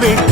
भेटला